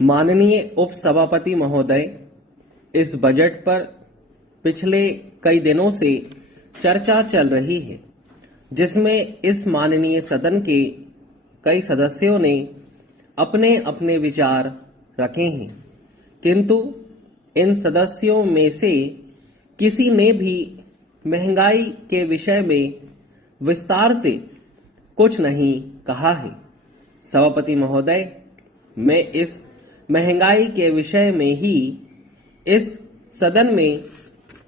माननीय उप सभापति महोदय, इस बजट पर पिछले कई दिनों से चर्चा चल रही है, जिसमें इस माननीय सदन के कई सदस्यों ने अपने अपने विचार रखे हैं, किंतु इन सदस्यों में से किसी ने भी महंगाई के विषय में विस्तार से कुछ नहीं कहा है। सभापति महोदय, मैं इस महंगाई के विषय में ही इस सदन में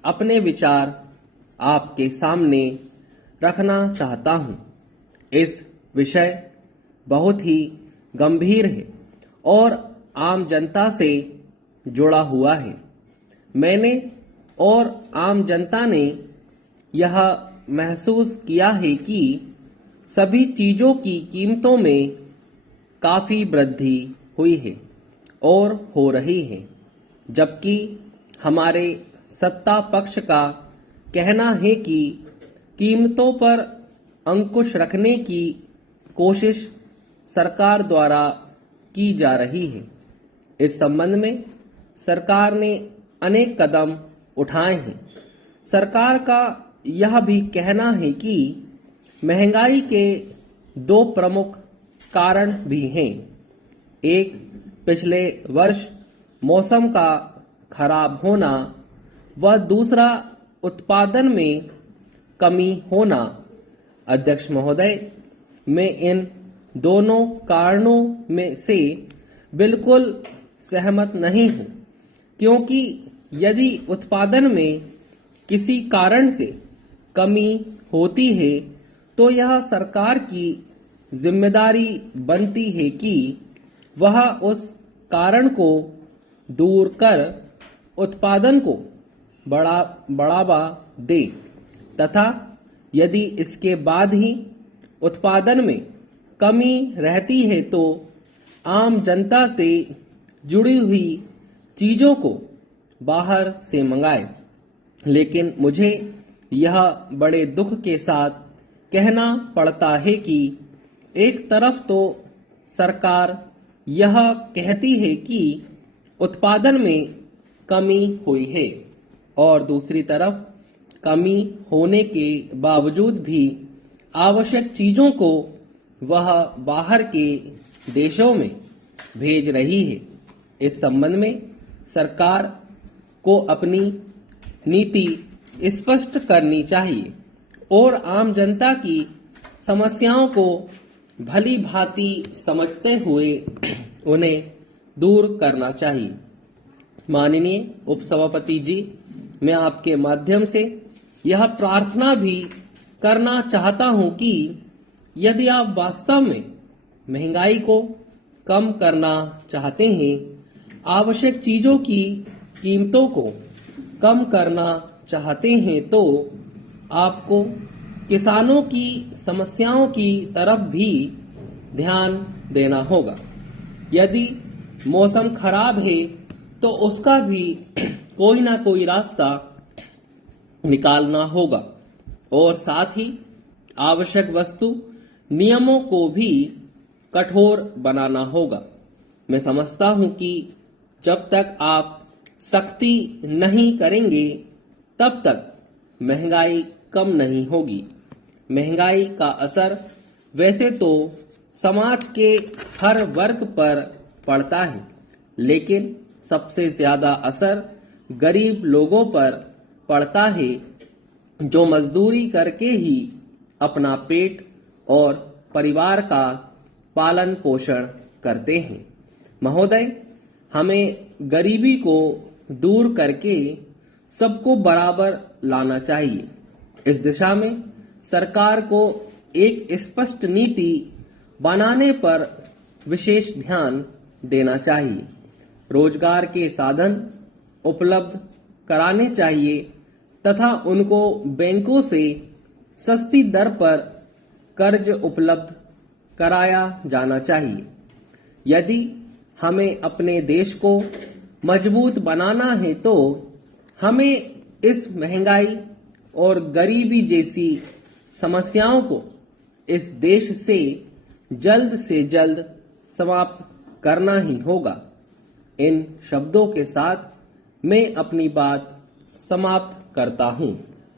अपने विचार आपके सामने रखना चाहता हूं। इस विषय बहुत ही गंभीर है और आम जनता से जुड़ा हुआ है। मैंने और आम जनता ने यह महसूस किया है कि सभी चीजों की कीमतों में काफी वृद्धि हुई है और हो रही है, जबकि हमारे सत्ता पक्ष का कहना है कि कीमतों पर अंकुश रखने की कोशिश सरकार द्वारा की जा रही है। इस संबंध में सरकार ने अनेक कदम उठाए हैं। सरकार का यह भी कहना है कि महंगाई के दो प्रमुख कारण भी हैं। एक, पिछले वर्ष मौसम का खराब होना व दूसरा, उत्पादन में कमी होना। अध्यक्ष महोदय, मैं इन दोनों कारणों में से बिल्कुल सहमत नहीं हूं, क्योंकि यदि उत्पादन में किसी कारण से कमी होती है तो यह सरकार की जिम्मेदारी बनती है कि वह उस कारण को दूर कर उत्पादन को बढ़ावा दे तथा यदि इसके बाद ही उत्पादन में कमी रहती है तो आम जनता से जुड़ी हुई चीजों को बाहर से मंगाए। लेकिन मुझे यह बड़े दुख के साथ कहना पड़ता है कि एक तरफ तो सरकार यह कहती है कि उत्पादन में कमी हुई है और दूसरी तरफ कमी होने के बावजूद भी आवश्यक चीजों को वह बाहर के देशों में भेज रही है। इस संबंध में सरकार को अपनी नीति स्पष्ट करनी चाहिए और आम जनता की समस्याओं को भली भांति समझते हुए उन्हें दूर करना चाहिए। माननीय उपसभापति जी, मैं आपके माध्यम से यह प्रार्थना भी करना चाहता हूं कि यदि आप वास्तव में महंगाई को कम करना चाहते हैं, आवश्यक चीजों की कीमतों को कम करना चाहते हैं, तो आपको किसानों की समस्याओं की तरफ भी ध्यान देना होगा। यदि मौसम खराब है तो उसका भी कोई ना कोई रास्ता निकालना होगा और साथ ही आवश्यक वस्तु नियमों को भी कठोर बनाना होगा। मैं समझता हूं कि जब तक आप सख्ती नहीं करेंगे तब तक महंगाई कम नहीं होगी। महंगाई का असर वैसे तो समाज के हर वर्ग पर पड़ता है, लेकिन सबसे ज्यादा असर गरीब लोगों पर पड़ता है, जो मजदूरी करके ही अपना पेट और परिवार का पालन पोषण करते हैं। महोदय, हमें गरीबी को दूर करके सबको बराबर लाना चाहिए। इस दिशा में सरकार को एक स्पष्ट नीति बनाने पर विशेष ध्यान देना चाहिए। रोजगार के साधन उपलब्ध कराने चाहिए तथा उनको बैंकों से सस्ती दर पर कर्ज उपलब्ध कराया जाना चाहिए। यदि हमें अपने देश को मजबूत बनाना है तो हमें इस महंगाई और गरीबी जैसी समस्याओं को इस देश से जल्द समाप्त करना ही होगा। इन शब्दों के साथ मैं अपनी बात समाप्त करता हूं।